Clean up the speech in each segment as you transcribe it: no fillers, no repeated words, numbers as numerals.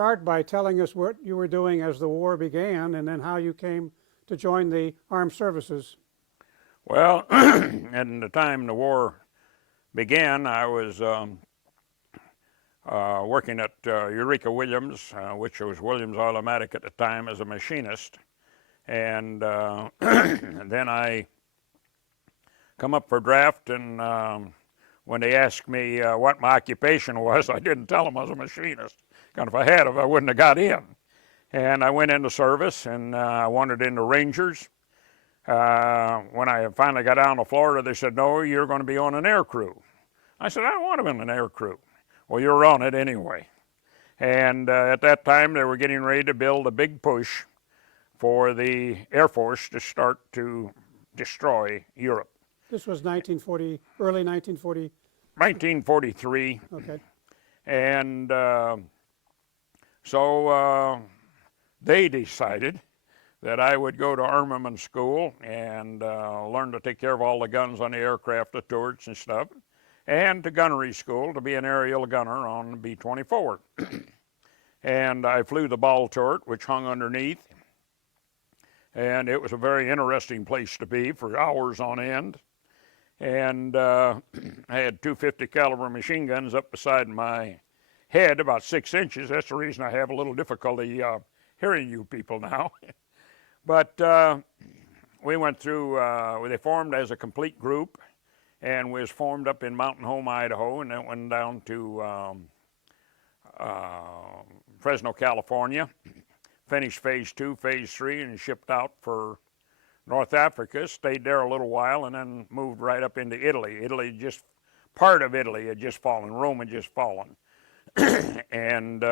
Start by telling us what you were doing as the war began and then how you came to join the armed services. Well, at the time the war began, I was working at Eureka Williams, which was Williams Automatic at the time, as a machinist. And then I come up for draft, and when they asked me what my occupation was, I didn't tell them I was a machinist. Kind of, if I had, I wouldn't have got in. And I went into service, and I wandered into Rangers. When I finally got down to Florida, they said, no, you're going to be on an air crew. I said, I don't want to be on an air crew. Well, you're on it anyway. And at that time, they were getting ready to build a big push for the Air Force to start to destroy Europe. This was 1940, early 1940? 1943. Okay. And so they decided that I would go to armament school and learn to take care of all the guns on the aircraft, the turrets and stuff, and to gunnery school to be an aerial gunner on B-24. And I flew the ball turret, which hung underneath, and it was a very interesting place to be for hours on end. And I had two 50 caliber machine guns up beside my head, about 6 inches. That's the reason I have a little difficulty hearing you people now. But we went through, they formed as a complete group, and was formed up in Mountain Home, Idaho, and then went down to Fresno, California, finished phase 2, phase 3, and shipped out for North Africa, stayed there a little while, and then moved right up into Italy. Italy, just part of Italy had just fallen, Rome had just fallen. And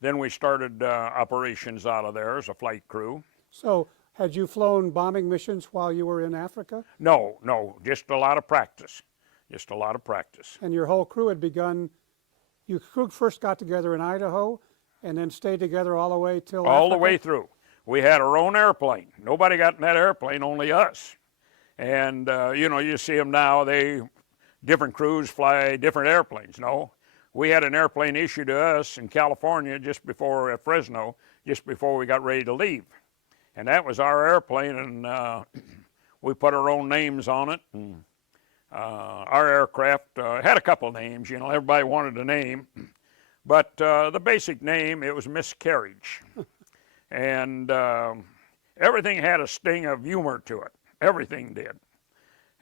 then we started operations out of there as a flight crew. So had you flown bombing missions while you were in Africa? No, no, just a lot of practice, just a lot of practice. And your whole crew had begun, your crew first got together in Idaho and then stayed together all the way till All Africa? the way through. We had our own airplane. Nobody got in that airplane, only us. And, you know, you see them now, different crews fly different airplanes. No, we had an airplane issued to us in California just before, at Fresno, just before we got ready to leave. And that was our airplane, and we put our own names on it. And, our aircraft had a couple names, you know, everybody wanted a name. But the basic name, it was Miscarriage. And everything had a sting of humor to it. Everything did.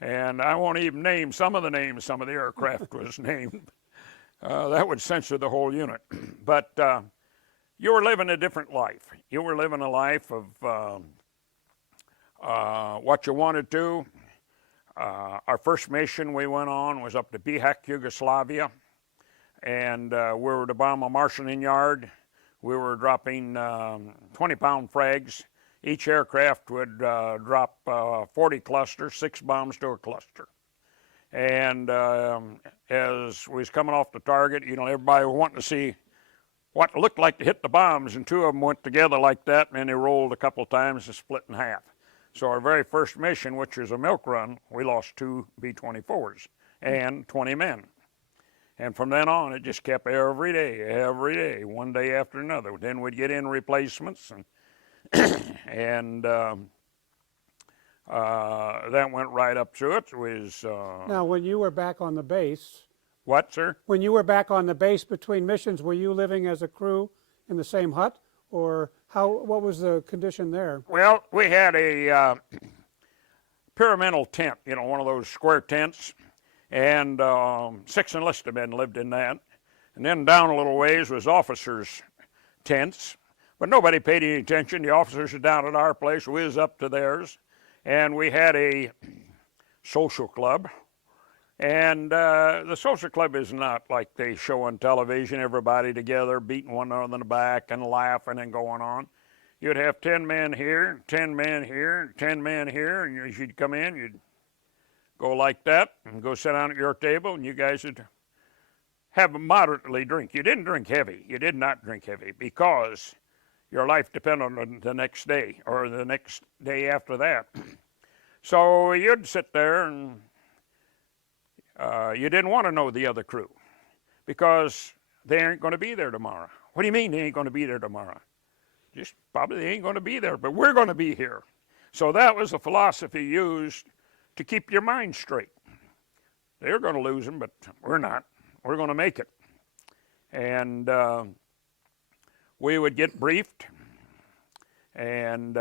And I won't even name some of the names some of the aircraft was named. That would censor the whole unit. But you were living a different life. You were living a life of what you wanted to. Our first mission we went on was up to Bihać, Yugoslavia. And we were to bomb a marshalling yard. We were dropping 20-pound frags. Each aircraft would drop 40 clusters, 6 bombs to a cluster. And as we was coming off the target, you know, everybody was wanting to see what looked like to hit the bombs, and 2 of them went together like that, and then they rolled a couple times and split in half. So our very first mission, which was a milk run, we lost 2 B-24s and 20 men. And from then on, it just kept every day, one day after another. Then we'd get in replacements, and that went right up through it. It was, Now, when you were back on the base... What, sir? When you were back on the base between missions, were you living as a crew in the same hut? Or what was the condition there? Well, we had a pyramidal tent, you know, one of those square tents. And 6 enlisted men lived in that. And then down a little ways was officers' tents. But nobody paid any attention. The officers were down at our place. We was up to theirs. And we had a social club. And the social club is not like they show on television, everybody together beating one another in the back and laughing and going on. You'd have 10 men here, 10 men here, 10 men here, and as you'd come in, you'd go like that and go sit down at your table, and you guys would have a moderately drink. You didn't drink heavy. You did not drink heavy because your life depended on the next day or the next day after that. So you'd sit there and you didn't want to know the other crew because they aren't going to be there tomorrow. What do you mean they ain't going to be there tomorrow? Just probably they ain't going to be there, but we're going to be here. So that was the philosophy used to keep your mind straight. They're going to lose them, but we're not. We're going to make it. And we would get briefed, and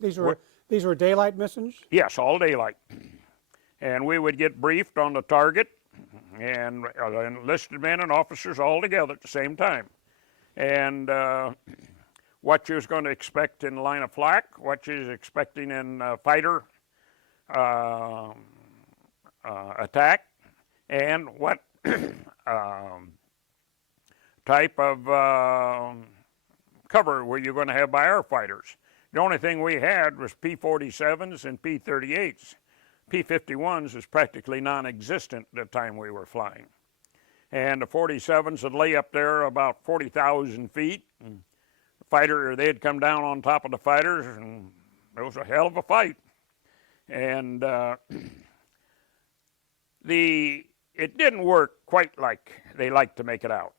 these were daylight missions? yes, all daylight. And we would get briefed on the target, and enlisted men and officers all together at the same time. And what you was going to expect in line of flak, what you was expecting in fighter attack, and what type of cover were you going to have by our fighters. The only thing we had was P-47s and P-38s. P-51s was practically non-existent at the time we were flying. And the 47s would lay up there about 40,000 feet. And the fighter, they'd come down on top of the fighters, and it was a hell of a fight. And it didn't work quite like they liked to make it out.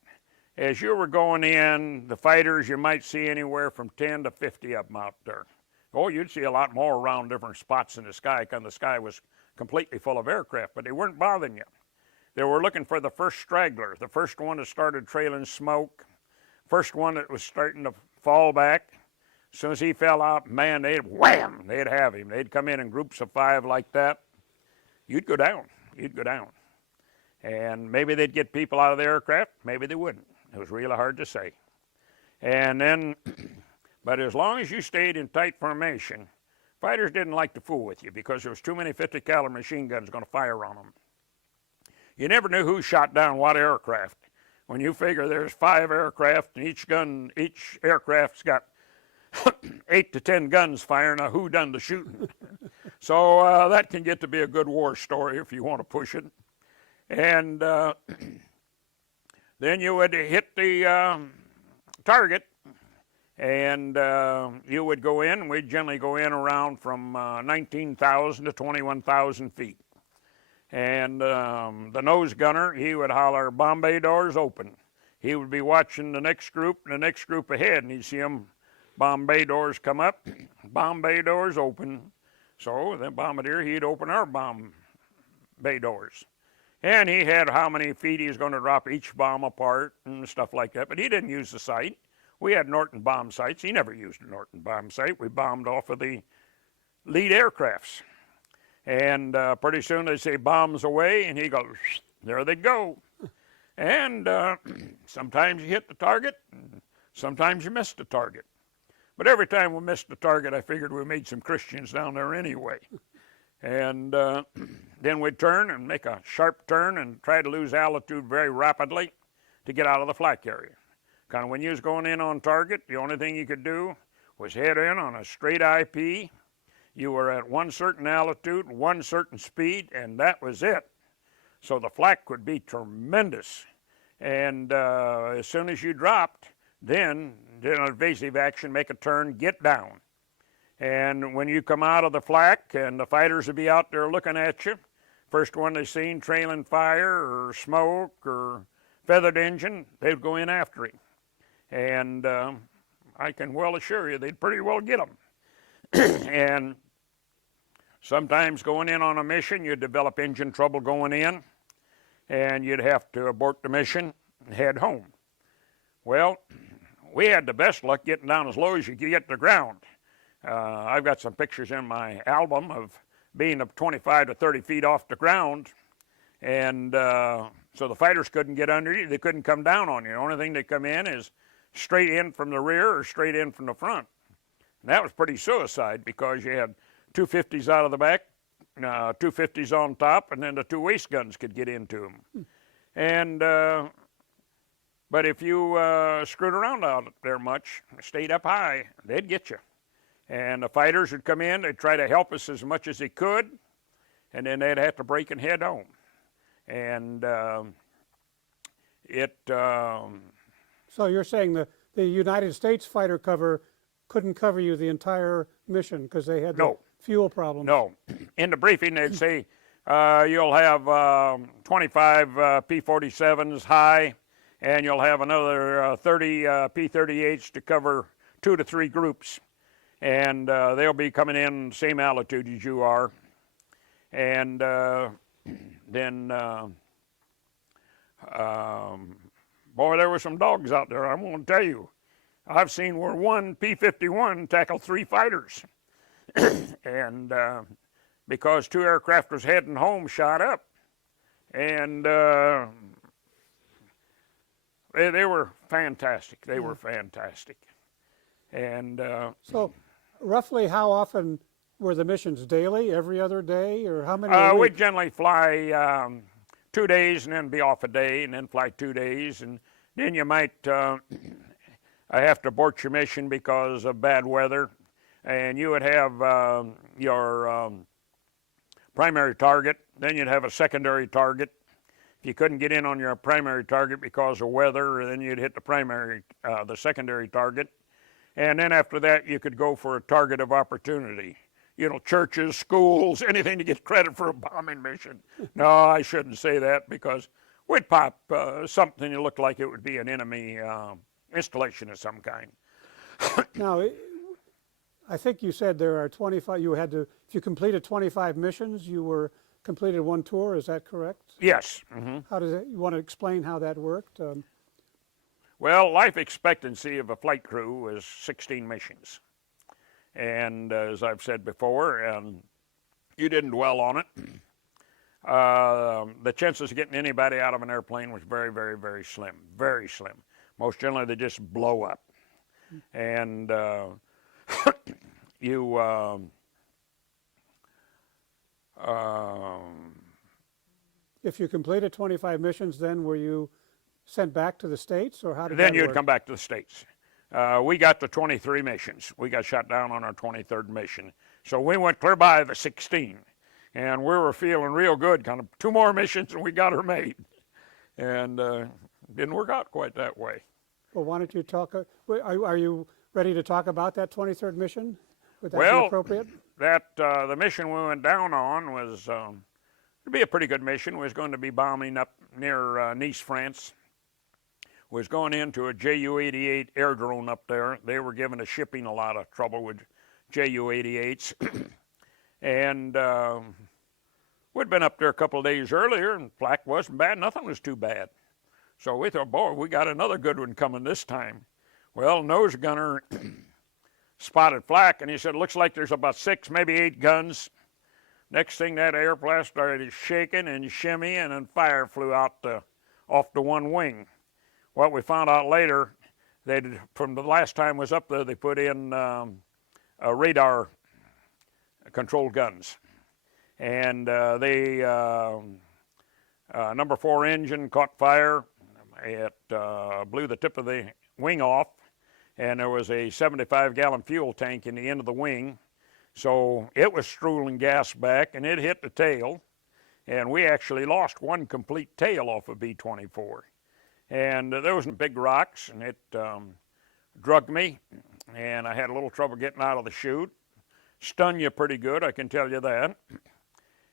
As you were going in, the fighters, you might see anywhere from 10 to 50 of them out there. Oh, you'd see a lot more around different spots in the sky, because the sky was completely full of aircraft, but they weren't bothering you. They were looking for the first straggler, the first one that started trailing smoke, first one that was starting to fall back. As soon as he fell out, man, they'd wham, they'd have him. They'd come in groups of 5 like that. You'd go down, you'd go down. And maybe they'd get people out of the aircraft, maybe they wouldn't. It was really hard to say. And then, but as long as you stayed in tight formation, fighters didn't like to fool with you, because there was too many 50 caliber machine guns going to fire on them. You never knew who shot down what aircraft. When you figure there's 5 aircraft, and each aircraft's got 8 to 10 guns firing, now who done the shooting? So that can get to be a good war story if you want to push it. And then you would hit the target, and you would go in. We'd generally go in around from 19,000 to 21,000 feet. And the nose gunner, he would holler, "Bomb bay doors open." He would be watching the next group and the next group ahead, and he'd see them bomb bay doors come up, bomb bay doors open. So the bombardier, he'd open our bomb bay doors. And he had how many feet he was going to drop each bomb apart and stuff like that. But he didn't use the sight. We had Norton bomb sights. He never used a Norton bomb sight. We bombed off of the lead aircrafts. And pretty soon they'd say, "Bombs away," and he goes, there they go. And sometimes you hit the target, and sometimes you missed the target. But every time we missed the target, I figured we made some Christians down there anyway. And then we'd turn and make a sharp turn and try to lose altitude very rapidly to get out of the flak area. Kind of when you was going in on target, the only thing you could do was head in on a straight IP. You were at one certain altitude, one certain speed, and that was it. So the flak would be tremendous. And as soon as you dropped, then an evasive action, make a turn, get down. And when you come out of the flak and the fighters would be out there looking at you, first one they seen trailing fire or smoke or feathered engine, they'd go in after him. And I can well assure you they'd pretty well get them. And sometimes going in on a mission, you'd develop engine trouble going in, and you'd have to abort the mission and head home. Well, we had the best luck getting down as low as you could get to the ground. I've got some pictures in my album of being up 25 to 30 feet off the ground, and so the fighters couldn't get under you. They couldn't come down on you. The only thing they come in is straight in from the rear or straight in from the front. And that was pretty suicide, because you had 250s out of the back, 250s on top, and then the 2 waist guns could get into them. And but if you screwed around out there much, stayed up high, they'd get you. And the fighters would come in, they'd try to help us as much as they could, and then they'd have to break and head home. And So you're saying the United States fighter cover couldn't cover you the entire mission because they had the fuel problems? No. In the briefing, they'd say, You'll have 25 P-47s high, and you'll have another 30 P-38s to cover 2 to 3 groups. And they'll be coming in same altitude as you are. And then, boy, there were some dogs out there, I'm going to tell you. I've seen where one P-51 tackled 3 fighters. And because 2 aircraft was heading home, shot up. And they were fantastic. They were fantastic. And so roughly how often were the missions? Daily, every other day, or how many a we week? generally fly 2 days and then be off a day and then fly 2 days. And then you might have to abort your mission because of bad weather. And you would have your primary target, then you'd have a secondary target. If you couldn't get in on your primary target because of weather, then you'd hit the secondary target. And then after that, you could go for a target of opportunity. You know, churches, schools, anything to get credit for a bombing mission. No, I shouldn't say that because we'd pop something that looked like it would be an enemy installation of some kind. Now, I think you said there are 25, you had to, if you completed 25 missions, you were completed 1 tour, is that correct? Yes. Mm-hmm. How does it, you want to explain how that worked? Well, life expectancy of a flight crew is 16 missions. And as I've said before, and you didn't dwell on it, the chances of getting anybody out of an airplane was very, very, very slim, very slim. Most generally, they just blow up. And if you completed 25 missions, then were you sent back to the States, or how did then that you'd work? come back to the States. We got to 23 missions. We got shot down on our 23rd mission. So we went clear by the 16. And we were feeling real good, kind of 2 more missions and we got her made. And didn't work out quite that way. Well, why don't you talk, are you ready to talk about that 23rd mission? Would that be Well, appropriate? the mission we went down on was, to be a pretty good mission, was going to be bombing up near Nice, France. Was going into a Ju-88 air drone up there. They were giving the shipping a lot of trouble with Ju-88s. And we'd been up there a couple of days earlier, and flak wasn't bad. Nothing was too bad. So we thought, boy, we got another good one coming this time. Well, nose gunner spotted flak, and he said, looks like there's about 6, maybe 8 guns. Next thing, that airplane started shaking and shimmying, and fire flew out off the one wing. What we found out later, from the last time I was up there, they put in radar controlled guns. And number 4 engine caught fire. It blew the tip of the wing off, and there was a 75-gallon fuel tank in the end of the wing. So it was struggling gas back, and it hit the tail. And we actually lost 1 complete tail off of B-24. And there was some big rocks, and it drugged me, and I had a little trouble getting out of the chute. Stung you pretty good, I can tell you that.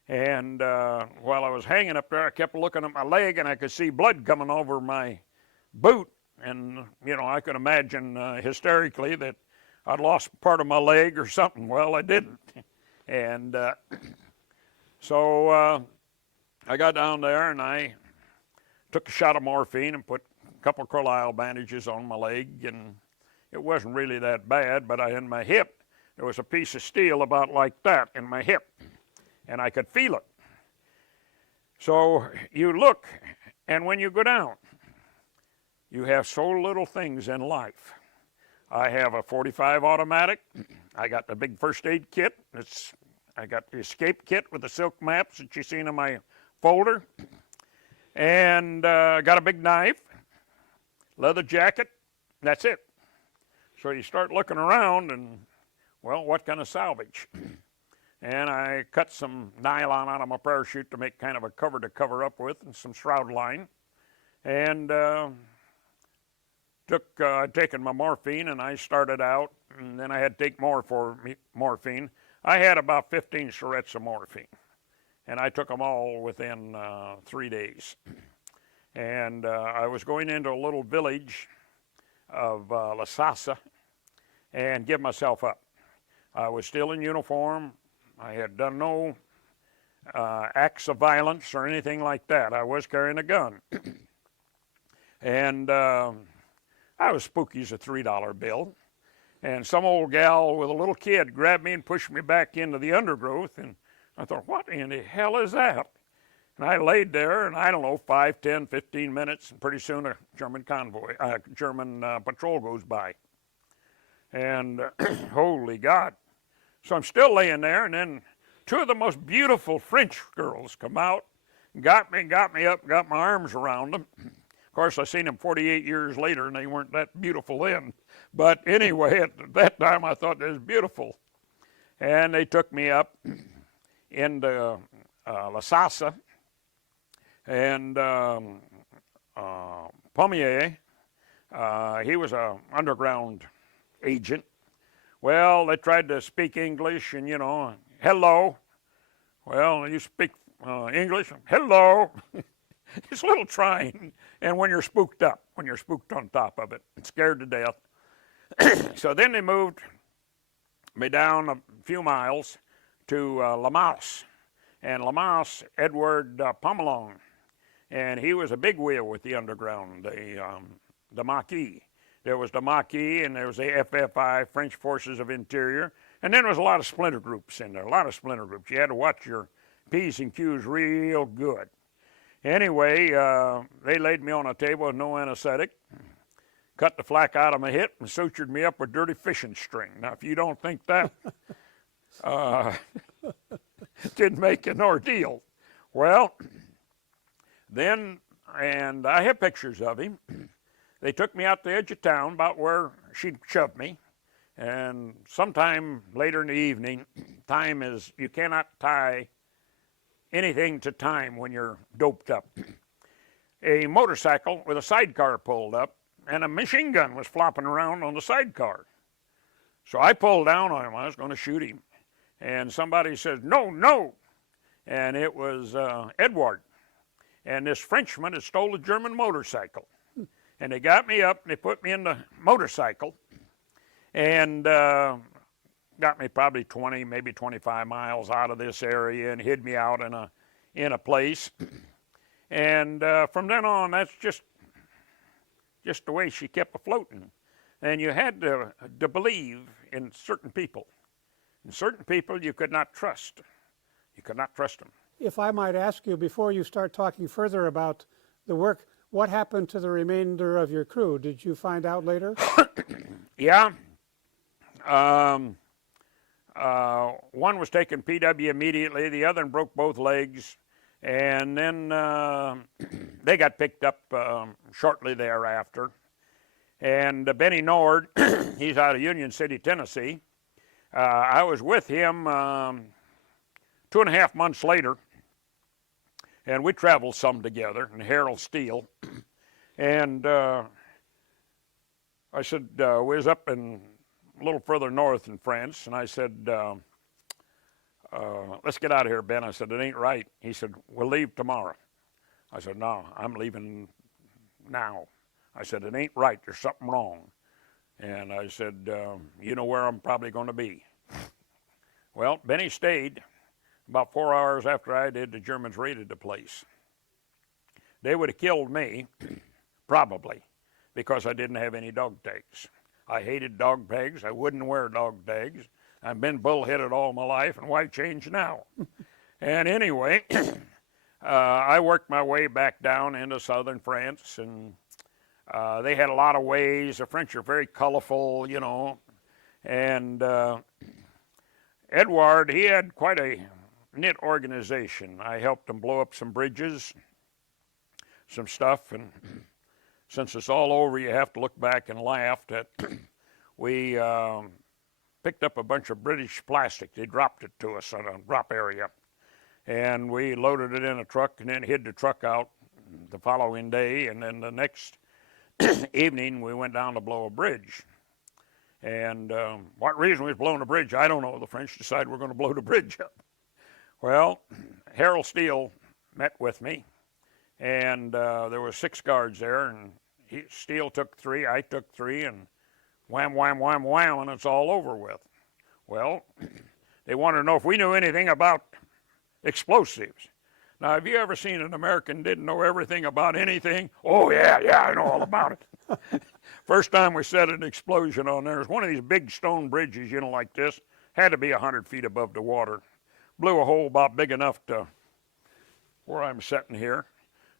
And while I was hanging up there, I kept looking at my leg, and I could see blood coming over my boot. And, you know, I could imagine hysterically that I'd lost part of my leg or something. Well, I didn't. And so I got down there, and I took a shot of morphine and put a couple of Colorized bandages on my leg, and it wasn't really that bad, but in my hip, there was a piece of steel about like that in my hip, and I could feel it. So you look, and when you go down, you have so little things in life. I have a .45 automatic. I got the big first aid kit. I got the escape kit with the silk maps that you've seen in my folder. And got a big knife, leather jacket, that's it. So you start looking around and, well, what kind of salvage? And I cut some nylon out of my parachute to make kind of a cover to cover up with, and some shroud line. And I'd taken my morphine, and I started out, and then I had to take more for morphine. I had about 15 syringes of morphine. and I took them all within 3 days. And I was going into a little village of La Sasa and give myself up. I was still in uniform. I had done no acts of violence or anything like that. I was carrying a gun. And I was spooky as a $3 bill. And some old gal with a little kid grabbed me and pushed me back into the undergrowth. And I thought, what in the hell is that? And I laid there, and I don't know, 5, 10, 15 minutes, and pretty soon a German German patrol goes by. And holy God. So I'm still laying there, and then two of the most beautiful French girls come out, got me up, got my arms around them. Of course, I seen them 48 years later, and they weren't that beautiful then. But anyway, at that time, I thought they was beautiful. And they took me up into La Sasa, and Pommier, he was an underground agent. Well, they tried to speak English, and hello. Well, you speak English? Hello. It's a little trying, and when you're spooked up, when you're spooked on top of it, scared to death. So then they moved me down a few miles to Lamas, and Lamas, Edward Pomelong, and he was a big wheel with the underground, the Maquis. There was the Maquis, and there was the FFI, French Forces of Interior, and then there was a lot of splinter groups in there, a lot of splinter groups. You had to watch your P's and Q's real good. Anyway, they laid me on a table with no anesthetic, cut the flak out of my hip, and sutured me up with dirty fishing string. Now, if you don't think that didn't make an ordeal, well, then, and I have pictures of him, they took me out to the edge of town, about where she'd shoved me, and sometime later in the evening, time is, you cannot tie anything to time when you're doped up. A motorcycle with a sidecar pulled up, and a machine gun was flopping around on the sidecar. So I pulled down on him. I was going to shoot him. And somebody says, no, no. And it was Edward. And this Frenchman had stole a German motorcycle. And they got me up, and they put me in the motorcycle, and got me probably 20, maybe 25 miles out of this area, and hid me out in a place. And from then on, that's just the way she kept afloating. And you had to believe in certain people. And certain people you could not trust. You could not trust them. If I might ask you, before you start talking further about the work, what happened to the remainder of your crew? Did you find out later? Yeah. One was taken PW immediately. The other one broke both legs. And then they got picked up shortly thereafter. And Benny Nord, he's out of Union City, Tennessee. I was with him 2.5 months later, and we traveled some together in Harold Steele. And I said, we was up in a little further north in France, and I said, let's get out of here, Ben. I said, it ain't right. He said, we'll leave tomorrow. I said, no, I'm leaving now. I said, it ain't right. There's something wrong. And I said, you know where I'm probably going to be. Well, Benny stayed. About 4 hours after I did, the Germans raided the place. They would have killed me, probably, because I didn't have any dog tags. I hated dog tags. I wouldn't wear dog tags. I've been bullheaded all my life, and why change now? And anyway, I worked my way back down into southern France, and they had a lot of ways. The French are very colorful, you know. And Edward, he had quite a neat organization. I helped him blow up some bridges, some stuff, and since it's all over, you have to look back and laugh that we picked up a bunch of British plastic. They dropped it to us on a drop area, and we loaded it in a truck and then hid the truck out the following day, and then the next evening we went down to blow a bridge. And what reason we was blowing the bridge, I don't know. The French decided we're going to blow the bridge up. Well, Harold Steele met with me, and there were 6 guards there, and Steele took 3, I took 3, and wham, wham, wham, wham, and it's all over with. Well, they wanted to know if we knew anything about explosives. Now, have you ever seen an American didn't know everything about anything? Oh, yeah, I know all about it. First time we set an explosion on there was one of these big stone bridges, like this. Had to be 100 feet above the water. Blew a hole about big enough to where I'm sitting here.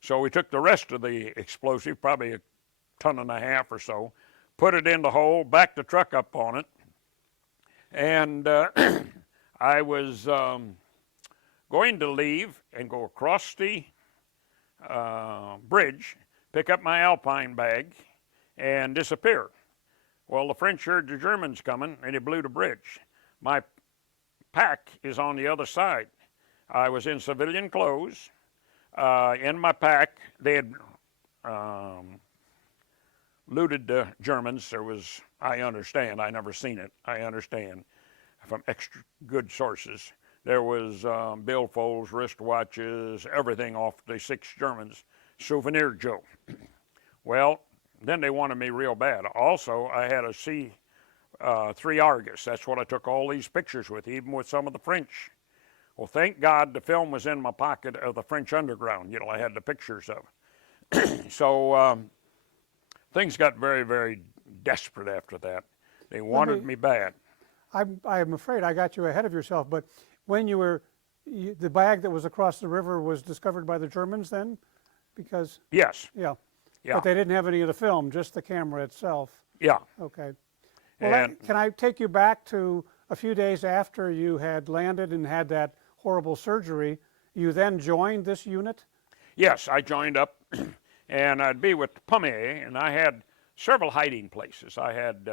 So we took the rest of the explosive, probably 1.5 tons or so, put it in the hole, backed the truck up on it, and I was going to leave and go across the bridge, pick up my Alpine bag, and disappear. Well, the French heard the Germans coming, and they blew the bridge. My pack is on the other side. I was in civilian clothes. In my pack, they had looted the Germans. I understand, I never seen it. I understand from extra good sources. There was billfolds, wristwatches, everything off the 6 Germans. Souvenir Joe. Well, then they wanted me real bad. Also, I had a C-3 Argus. That's what I took all these pictures with, even with some of the French. Well, thank God the film was in my pocket of the French underground. I had the pictures of it. So things got very, very desperate after that. They wanted me bad. I'm afraid I got you ahead of yourself, but when the bag that was across the river was discovered by the Germans then? Because, yes. Yeah. Yeah. But they didn't have any of the film, just the camera itself. Yeah. Okay. Well, can I take you back to a few days after you had landed and had that horrible surgery? You then joined this unit? Yes, I joined up, and I'd be with Pommier, and I had several hiding places. I had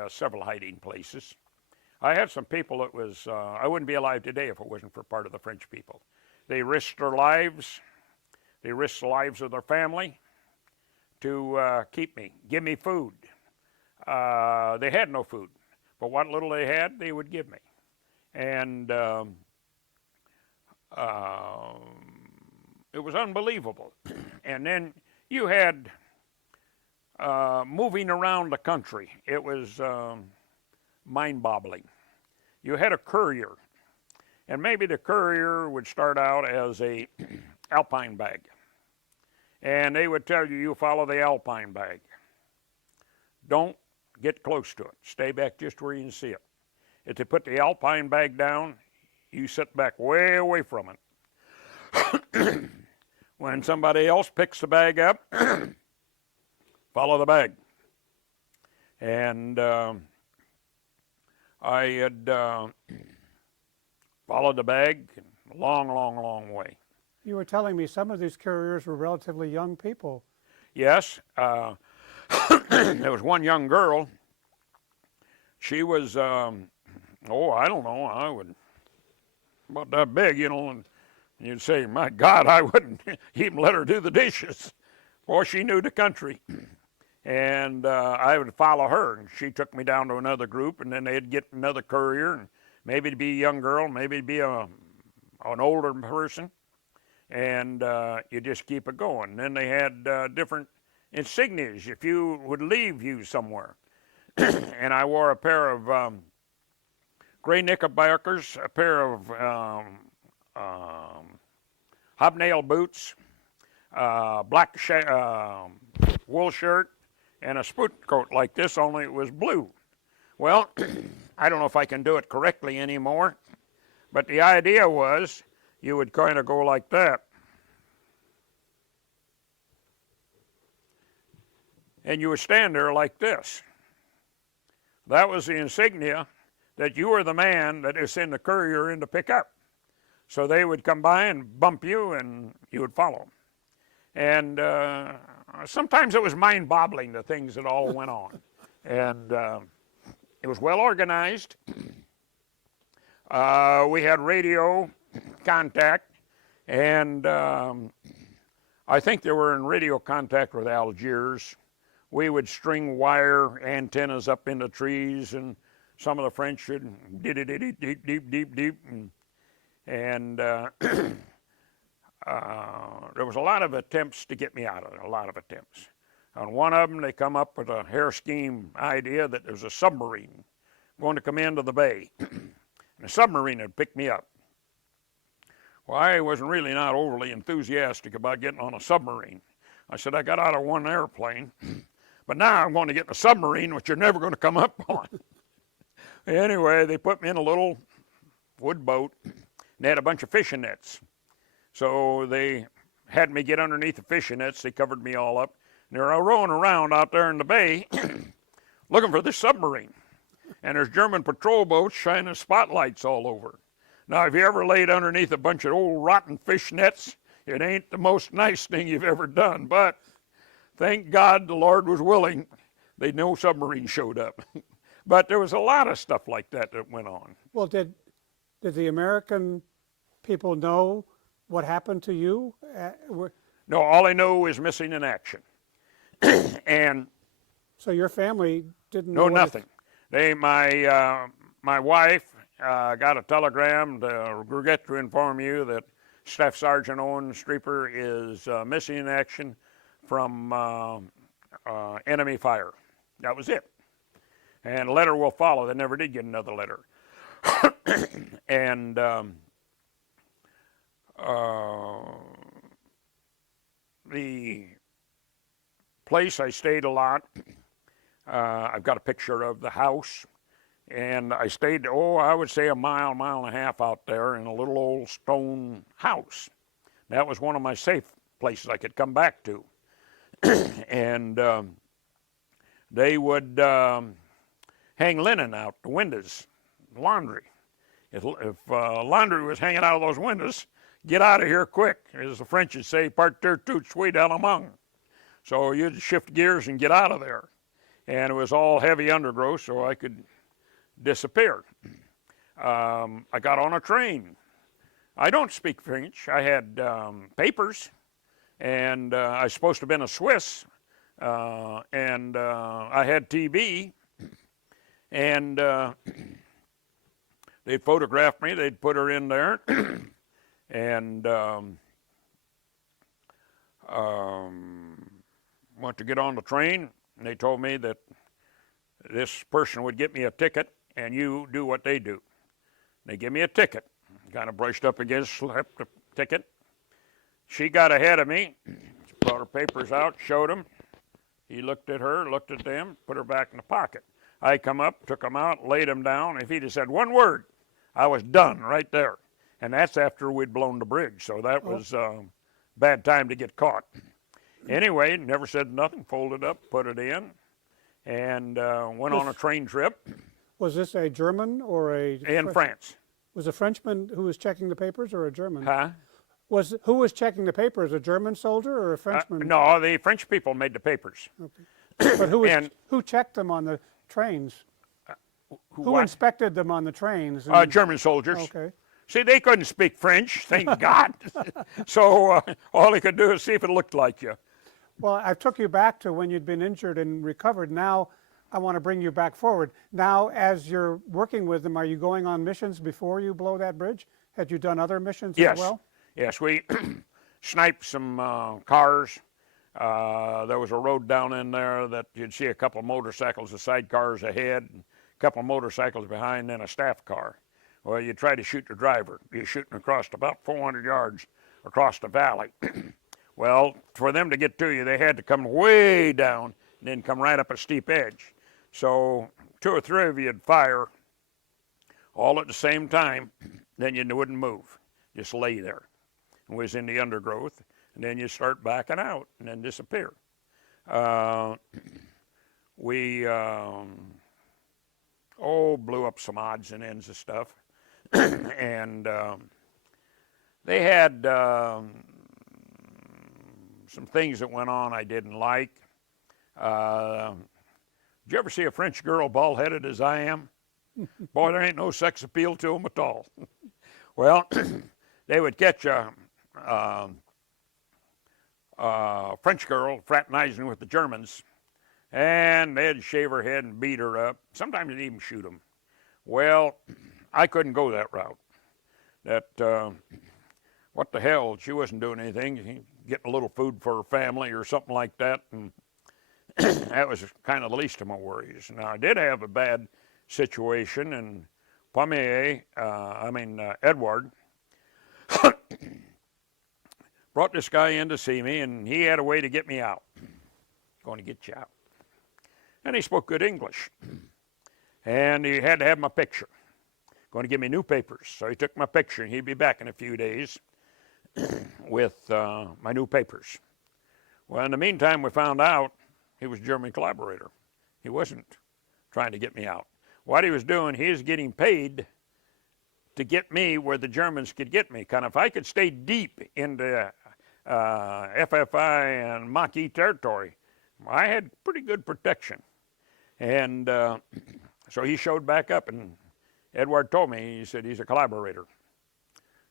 some people that was, I wouldn't be alive today if it wasn't for part of the French people. They risked their lives. They risked the lives of their family to keep me, give me food. They had no food, but what little they had, they would give me. And it was unbelievable. And then you had moving around the country. It was mind-boggling. You had a courier, and maybe the courier would start out as a Alpine bag. And they would tell you, you follow the Alpine bag. Don't get close to it. Stay back just where you can see it. If they put the Alpine bag down, you sit back way away from it. When somebody else picks the bag up, follow the bag. And I had followed the bag a long, long, long way. You were telling me some of these couriers were relatively young people. Yes. There was one young girl. She was, I don't know, about that big, and you'd say, my God, I wouldn't even let her do the dishes. Boy, she knew the country. And I would follow her, and she took me down to another group, and then they'd get another courier, and maybe it'd be a young girl, maybe it'd be an older person, and you just keep it going. And then they had different insignias if you would leave you somewhere. And I wore a pair of gray knickerbockers, a pair of hobnail boots, black wool shirt, and a spoot coat like this, only it was blue. Well, I don't know if I can do it correctly anymore, but the idea was you would kind of go like that. And you would stand there like this. That was the insignia that you were the man that is in the courier in to pick up. So they would come by and bump you, and you would follow. And sometimes it was mind-boggling, the things that all went on. And it was well organized. We had radio contact, and I think they were in radio contact with Algiers. We would string wire antennas up in the trees, and some of the French would deep, deep, deep, deep, and And there was a lot of attempts to get me out of it, a lot of attempts. On one of them, they come up with a hair scheme idea that there's a submarine going to come into the bay. And a submarine would pick me up. Well, I wasn't really not overly enthusiastic about getting on a submarine. I said, I got out of one airplane, but now I'm going to get in a submarine, which you're never going to come up on. Anyway, they put me in a little wood boat, and they had a bunch of fishing nets. So they had me get underneath the fishing nets. They covered me all up. And they're rowing around out there in the bay looking for this submarine. And there's German patrol boats shining spotlights all over. Now, if you ever laid underneath a bunch of old rotten fish nets, it ain't the most nice thing you've ever done. But thank God the Lord was willing. No submarine showed up. But there was a lot of stuff like that that went on. Well, did the American people know what happened to you? No, all I know is missing in action. And so your family didn't know know nothing. My wife got a telegram to regret to inform you that Staff Sergeant Owen Streeper is missing in action from enemy fire. That was it. And a letter will follow. They never did get another letter. And the place I stayed a lot, I've got a picture of the house, and I stayed, I would say a mile and a half out there in a little old stone house. That was one of my safe places I could come back to. And they would hang linen out the windows, laundry. If laundry was hanging out of those windows, get out of here quick, as the French would say, partir tout de suite à la main. So you'd shift gears and get out of there. And it was all heavy undergrowth, so I could disappear. I got on a train. I don't speak French. I had papers, and I was supposed to have been a Swiss, and I had TB, and they'd photograph me, they'd put her in there, and went to get on the train, and they told me that this person would get me a ticket, and you do what they do. They give me a ticket, kind of brushed up against, slapped the ticket. She got ahead of me, brought her papers out, showed him. He looked at her, looked at them, put her back in the pocket. I come up, took them out, laid them down. If he'd have said one word, I was done right there. And that's after we'd blown the bridge, so that was bad time to get caught. Anyway, never said nothing, folded up, put it in, and went on a train trip. Was this a German or a... In France. Was a Frenchman who was checking the papers or a German? Huh? Who was checking the papers, a German soldier or a Frenchman? No, the French people made the papers. Okay. But who checked them on the trains? Who inspected them on the trains? German soldiers. Okay. See, they couldn't speak French, thank God. So all they could do is see if it looked like you. Well, I took you back to when you'd been injured and recovered. Now I want to bring you back forward. Now, as you're working with them, are you going on missions before you blow that bridge? Had you done other missions as well? Yes, we sniped some cars. There was a road down in there that you'd see a couple of motorcycles, the sidecars ahead, a couple of motorcycles behind, then a staff car. Well, you try to shoot the driver. You're shooting across about 400 yards across the valley. Well, for them to get to you, they had to come way down and then come right up a steep edge. So 2 or 3 of you would fire all at the same time, then you wouldn't move. Just lay there. It was in the undergrowth, and then you start backing out and then disappear. We blew up some odds and ends of stuff. And they had some things that went on I didn't like. Did you ever see a French girl bald-headed as I am? Boy, there ain't no sex appeal to them at all. Well, they would catch a French girl fraternizing with the Germans, and they'd shave her head and beat her up. Sometimes they'd even shoot them. Well, I couldn't go that route. that what the hell, she wasn't doing anything, getting a little food for her family or something like that, and that was kind of the least of my worries. Now, I did have a bad situation, and Edward brought this guy in to see me, and he had a way to get me out. Going to get you out. And he spoke good English. And he had to have my picture. Going to give me new papers. So he took my picture, and he'd be back in a few days with my new papers. Well, in the meantime, we found out he was a German collaborator. He wasn't trying to get me out. What he was doing, he was getting paid to get me where the Germans could get me. Kind of, if I could stay deep into FFI and Mach-E territory, I had pretty good protection. And so he showed back up, and Edward told me, he said he's a collaborator.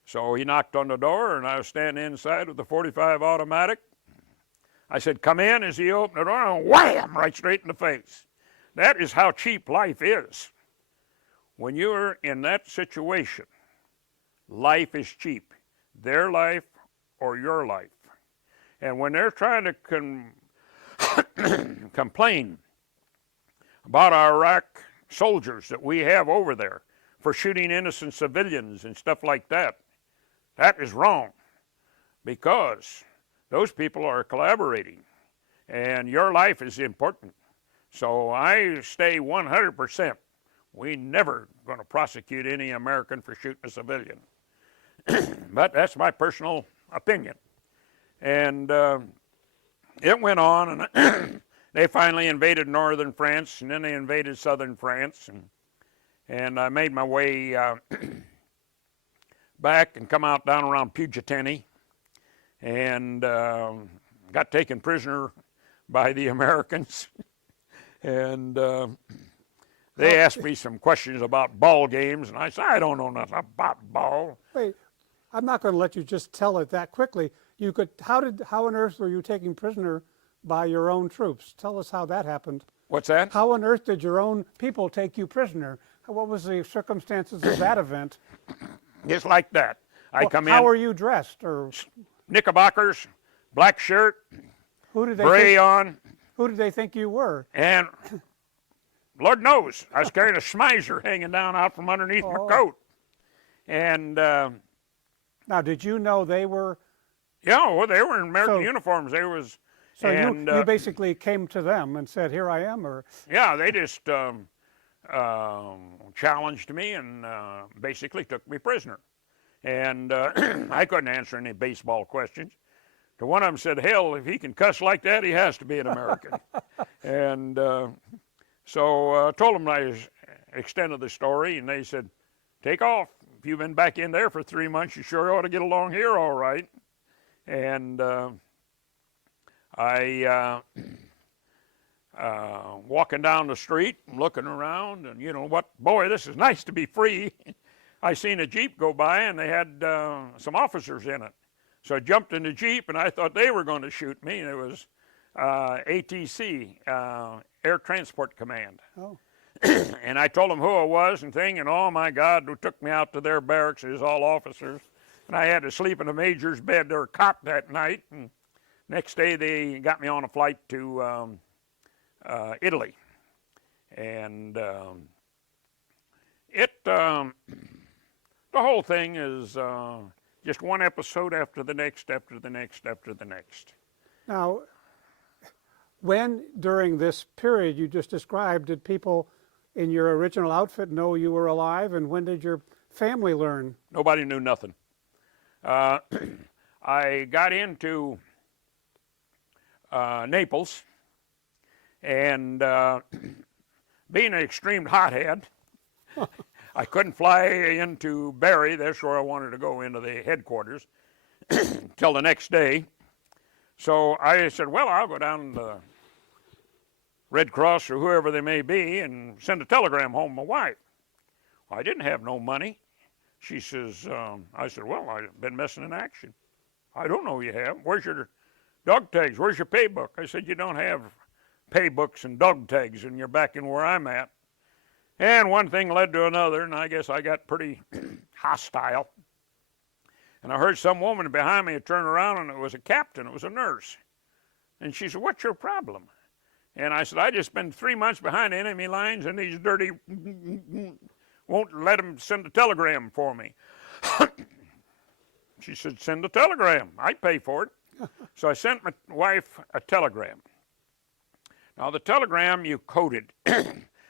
So he knocked on the door, and I was standing inside with the .45 automatic. I said, come in. As he opened the door, and wham, right straight in the face. That is how cheap life is. When you're in that situation, life is cheap. Their life or your life. And when they're trying to complain about our Iraq soldiers that we have over there for shooting innocent civilians and stuff like that, that is wrong, because those people are collaborating, and your life is important. So I stay 100%. We never going to prosecute any American for shooting a civilian. But that's my personal opinion. And it went on, and they finally invaded northern France, and then they invaded southern France, and I made my way back and come out down around Puget, and got taken prisoner by the Americans. And they asked me some questions about ball games, and I said, I don't know nothing about ball. Wait, I'm not going to let you just tell it that quickly. You could. How on earth were you taken prisoner by your own troops? Tell us how that happened. What's that? How on earth did your own people take you prisoner? What was the circumstances of that event? Just like that. I come in. How were you dressed? Or knickerbockers, black shirt, who did they beret on. Who did they think you were? And Lord knows, I was carrying a schmizer hanging down out from underneath my coat. And now, did you know they were? Yeah, well, they were in American uniforms. They was. So and, you basically came to them and said, "Here I am," or? Yeah, they just challenged me and basically took me prisoner. And I couldn't answer any baseball questions. To one of them said, hell, if he can cuss like that, he has to be an American. And so I told them I extended the story, and they said, take off. If you've been back in there for 3 months, you sure ought to get along here all right. And walking down the street, looking around, and you know what, boy, this is nice to be free. I seen a Jeep go by, and they had some officers in it. So I jumped in the Jeep, and I thought they were going to shoot me. And it was ATC, Air Transport Command. Oh. And I told them who I was and thing, and oh my God, they took me out to their barracks. It was all officers. And I had to sleep in a major's bed or cot that night. And next day, they got me on a flight to Italy. And the whole thing is just one episode after the next, after the next, after the next. Now, when during this period you just described, did people in your original outfit know you were alive, and when did your family learn? Nobody knew nothing. I got into Naples, and being an extreme hothead, I couldn't fly into Bari. That's where I wanted to go, into the headquarters, till the next day. So I said, well, I'll go down to the Red Cross or whoever they may be and send a telegram home to my wife. Well, I didn't have no money. She says, I said, well, I've been missing in action. I don't know you have. Where's your dog tags? Where's your pay book? I said, you don't have pay books and dog tags, and you're back in where I'm at. And one thing led to another, and I guess I got pretty hostile. And I heard some woman behind me turn around, and it was a captain, it was a nurse. And she said, "What's your problem?" And I said, "I just been 3 months behind enemy lines, and these dirty won't let them send a telegram for me." She said, "Send a telegram. I pay for it." So I sent my wife a telegram. Now, the telegram you coded.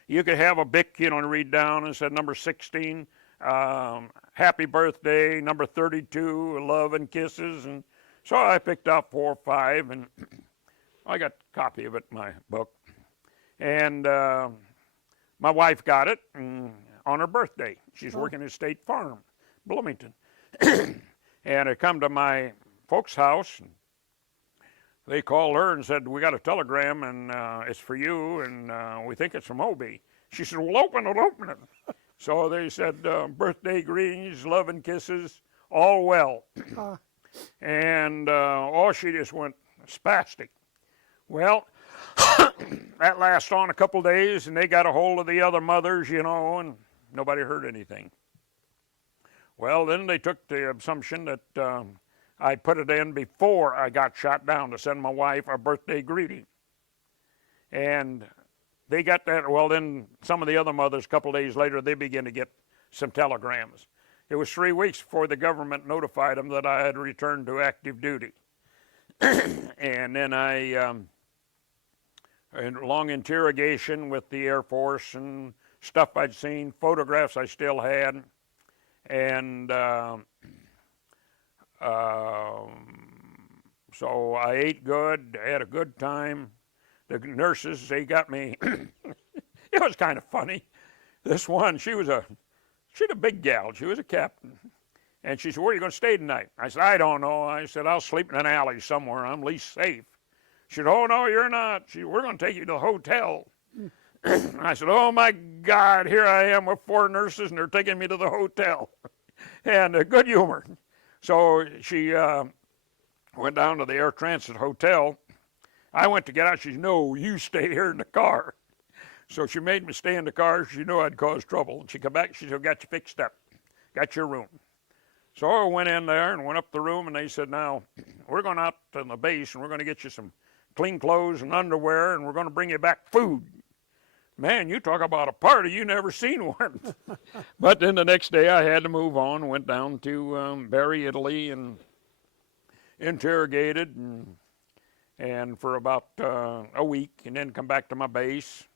You could have a bic, and read down and said number 16, happy birthday, number 32, love and kisses. And so I picked out 4 or 5, and I got a copy of it in my book. And my wife got it on her birthday. She's working at State Farm, Bloomington. And I come to my folks' house, and they called her and said, "We got a telegram, and it's for you, and we think it's from Obie." She said, "Well, open it, open it." So they said, birthday greetings, love and kisses, all well. And she just went spastic. Well, that lasted on a couple days, and they got a hold of the other mothers, and nobody heard anything. Well, then they took the assumption that I put it in before I got shot down to send my wife a birthday greeting. And they got that. Well, then some of the other mothers, a couple days later, they began to get some telegrams. It was 3 weeks before the government notified them that I had returned to active duty. And then in long interrogation with the Air Force and stuff I'd seen, photographs I still had, and so I ate good, I had a good time. The nurses, they got me. It was kind of funny. This one, she's a big gal. She was a captain. And she said, "Where are you going to stay tonight?" I said, "I don't know." I said, "I'll sleep in an alley somewhere. I'm least safe." She said, "Oh, no, you're not." She said, "We're going to take you to the hotel." I said, "Oh, my God, here I am with 4 nurses, and they're taking me to the hotel." And good humor. So she went down to the Air Transit Hotel. I went to get out. She said, "No, you stay here in the car." So she made me stay in the car. She knew I'd cause trouble. And she come back. She said, "Got you fixed up. Got your room." So I went in there and went up the room, and they said, "Now, we're going out to the base, and we're going to get you some clean clothes and underwear, and we're going to bring you back food." Man, you talk about a party, you never seen one. But then the next day I had to move on, went down to Bari, Italy, and interrogated and for about a week, and then come back to my base.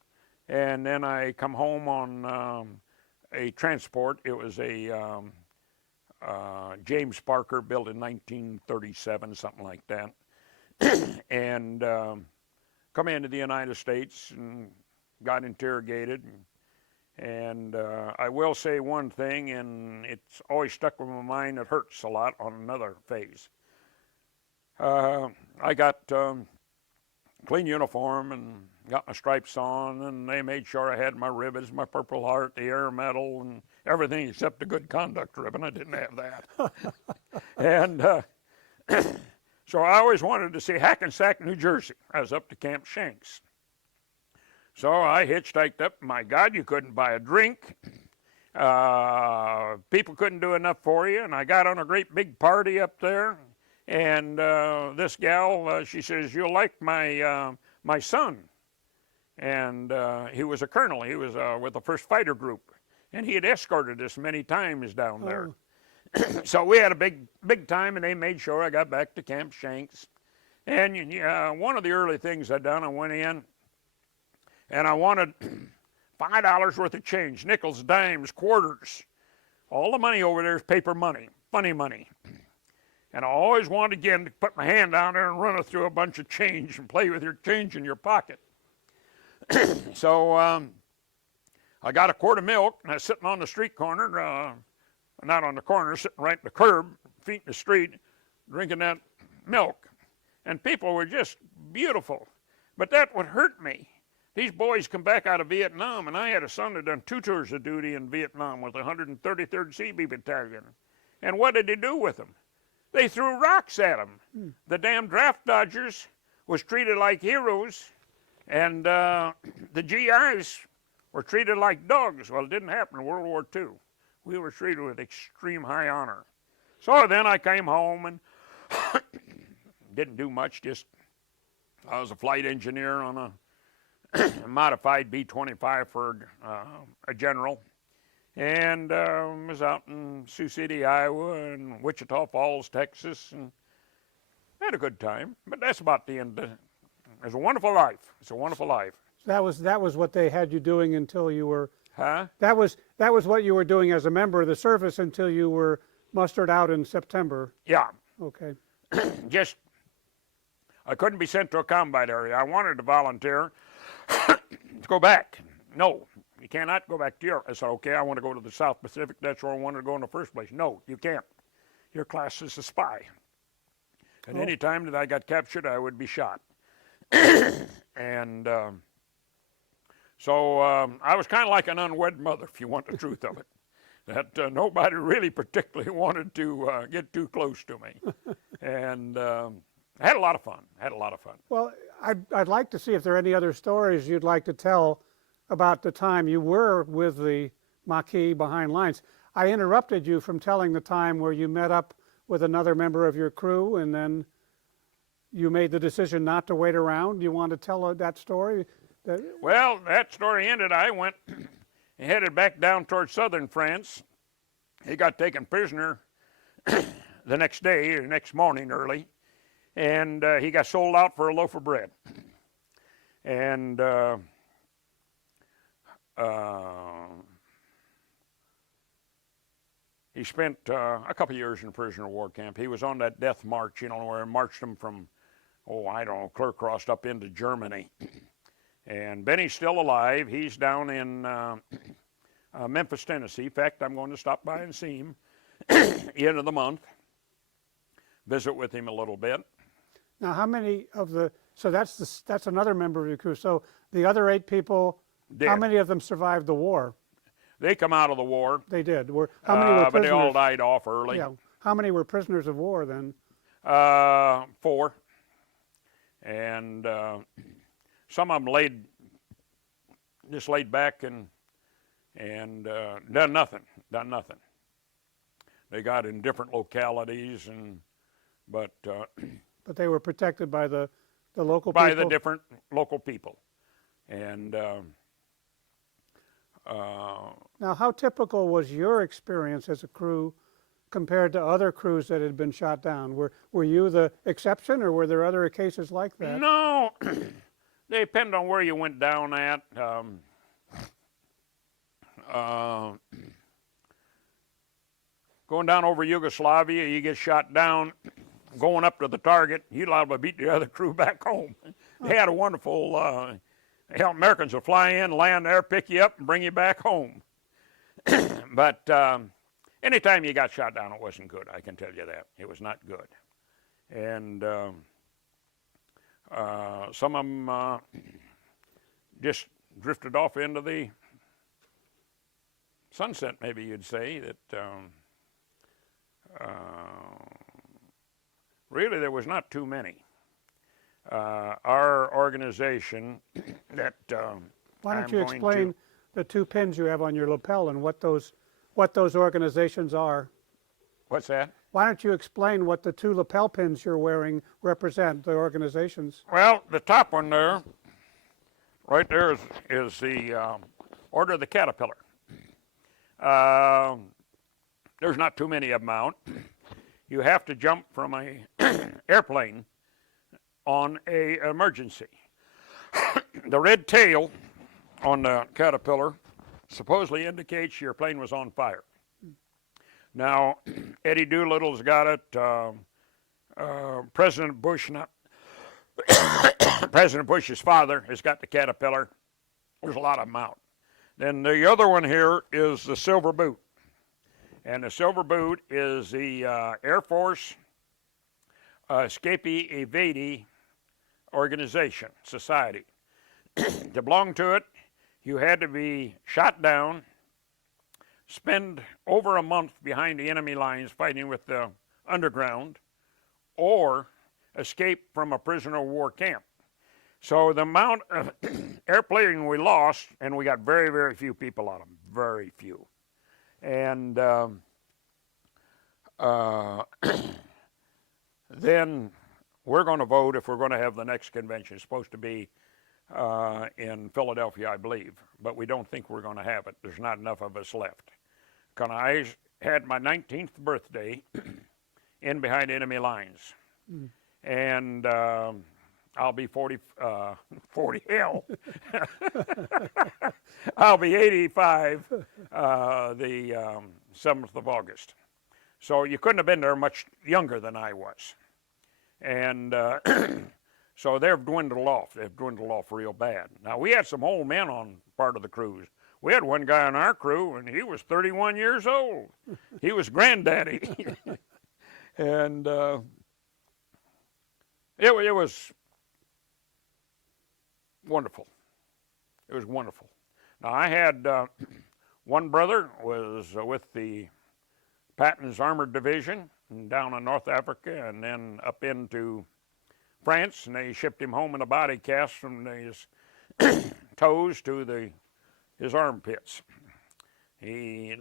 And then I come home on a transport. It was a James Parker, built in 1937, something like that. And come into the United States and got interrogated. And I will say one thing, and it's always stuck with my mind. It hurts a lot on another phase. I got clean uniform and got my stripes on, and they made sure I had my ribbons, my Purple Heart, the Air Medal, and everything except the good conduct ribbon. I didn't have that. And so I always wanted to see Hackensack, New Jersey. I was up to Camp Shanks. So I hitchhiked up. My God, you couldn't buy a drink. People couldn't do enough for you. And I got on a great big party up there. And this gal, she says, "You'll like my son." And he was a colonel. He was with the 1st Fighter Group. And he had escorted us many times down there. So we had a big time, and they made sure I got back to Camp Shanks. And one of the early things I done, I went in, and I wanted $5 worth of change, nickels, dimes, quarters. All the money over there is paper money, funny money. And I always wanted, again, to put my hand down there and run it through a bunch of change and play with your change in your pocket. So I got a quart of milk, and I was sitting on the street corner, not on the corner, sitting right in the curb, feet in the street, drinking that milk. And people were just beautiful. But that would hurt me. These boys come back out of Vietnam, and I had a son that done 2 tours of duty in Vietnam with the 133rd CB Battalion. And what did they do with them? They threw rocks at them. The damn draft dodgers was treated like heroes, and the GIs were treated like dogs. Well, it didn't happen in World War II. We were treated with extreme high honor. So then I came home and didn't do much. Just I was a flight engineer on a modified B-25 for a general, and was out in Sioux City, Iowa, and Wichita Falls, Texas, and had a good time. But that's about the end. It's a wonderful life. It's a wonderful life. That was what they had you doing until you were. Huh? That was what you were doing as a member of the service until you were mustered out in September. Yeah. Okay. Just I couldn't be sent to a combat area. I wanted to volunteer to go back. No, you cannot go back to Europe. I said, okay, I want to go to the South Pacific. That's where I wanted to go in the first place. No, you can't. Your class is a spy. And any time that I got captured, I would be shot. And so I was kind of like an unwed mother, if you want the truth of it. That nobody really particularly wanted to get too close to me. And I had a lot of fun. Well, I'd like to see if there are any other stories you'd like to tell about the time you were with the Maquis behind lines. I interrupted you from telling the time where you met up with another member of your crew and then you made the decision not to wait around. Do you want to tell that story? Well, that story ended. I went and headed back down towards southern France. He got taken prisoner the next day, or next morning early, and he got sold out for a loaf of bread. And he spent a couple of years in prisoner of war camp. He was on that death march, where it marched him from, Clearcross up into Germany. And Benny's still alive. He's down in Memphis, Tennessee. In fact, I'm going to stop by and see him end of the month, visit with him a little bit. Now, how many of so that's another member of your crew. So the other 8 people, Dead. How many of them survived the war? They come out of the war. They did. How many were prisoners? But they all died off early. Yeah. How many were prisoners of war then? 4. And some of them laid back and done nothing. They got in different localities, but they were protected by the local by people? the different local people. And now, how typical was your experience as a crew compared to other crews that had been shot down? Were you the exception, or were there other cases like that? No, they depend on where you went down at. Going down over Yugoslavia, you get shot down. Going up to the target, you'd liable to beat the other crew back home. They had a wonderful. Americans will fly in, land there, pick you up, and bring you back home. But anytime you got shot down, it wasn't good. I can tell you that. It was not good. And some of them just drifted off into the sunset, maybe you'd say. That really there was not too many. Our organization that why don't you explain the 2 pins you have on your lapel and what those organizations are? What's that? Why don't you explain what the 2 lapel pins you're wearing represent, the organizations? Well, the top one there, right there, is the Order of the Caterpillar. There's not too many of them out. You have to jump from a airplane on a emergency. The red tail on the Caterpillar supposedly indicates your plane was on fire. Now, Eddie Doolittle's got it. President Bush, President Bush's father has got the Caterpillar. There's a lot of them out. Then the other one here is the Silver Boot. And the Silver Boot is the Air Force Escapee Evadee organization, society. To belong to it, you had to be shot down, spend over a month behind the enemy lines fighting with the underground, or escape from a prisoner of war camp. So the amount of airplane we lost, and we got very, very few people on them, very few. And Uh, then we're going to vote if we're going to have the next convention. It's supposed to be in Philadelphia, I believe, but we don't think we're going to have it. There's not enough of us left. I had my 19th birthday in behind enemy lines, and I'll be 40, 40 hell. I'll be 85 the 7th of August. So you couldn't have been there much younger than I was. And so they've dwindled off. They've dwindled off real bad. Now, we had some old men on part of the cruise. We had one guy on our crew, and he was 31 years old. He was granddaddy. And it was wonderful. It was wonderful. Now, I had one brother was with the Patton's Armored Division down in North Africa and then up into France, and they shipped him home in a body cast from his toes to his armpits. He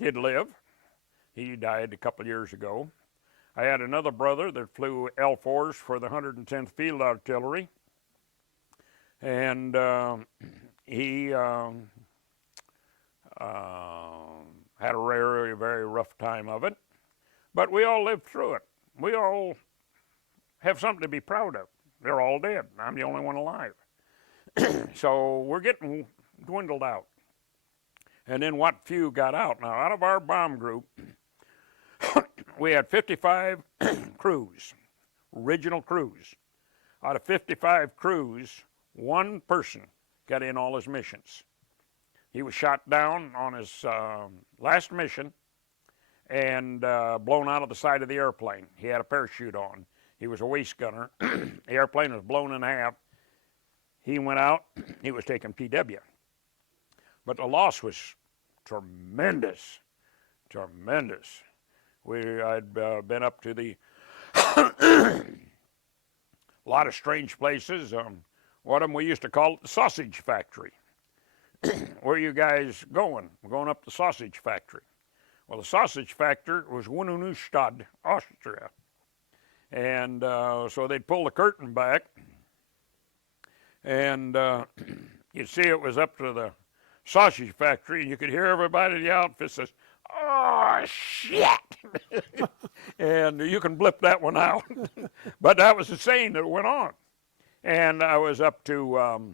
did live. He died a couple years ago. I had another brother that flew L4s for the 110th Field Artillery, and he had a very, very rough time of it. But we all lived through it. We all have something to be proud of. They're all dead. I'm the only one alive. So we're getting dwindled out. And then what few got out? Now, out of our bomb group, we had 55 crews, original crews. Out of 55 crews, one person got in all his missions. He was shot down on his last mission and blown out of the side of the airplane. He had a parachute on. He was a waist gunner. The airplane was blown in half. He went out. He was taken PW. But the loss was tremendous, tremendous. I'd been up to the a lot of strange places. One of them we used to call it the sausage factory. Where are you guys going? We're going up the sausage factory. Well, the sausage factory was Wununustad, Austria. And so they'd pull the curtain back, and you'd see it was up to the sausage factory, and you could hear everybody in the outfit says, "Oh, shit!" And you can blip that one out. But that was the saying that went on. And I was up to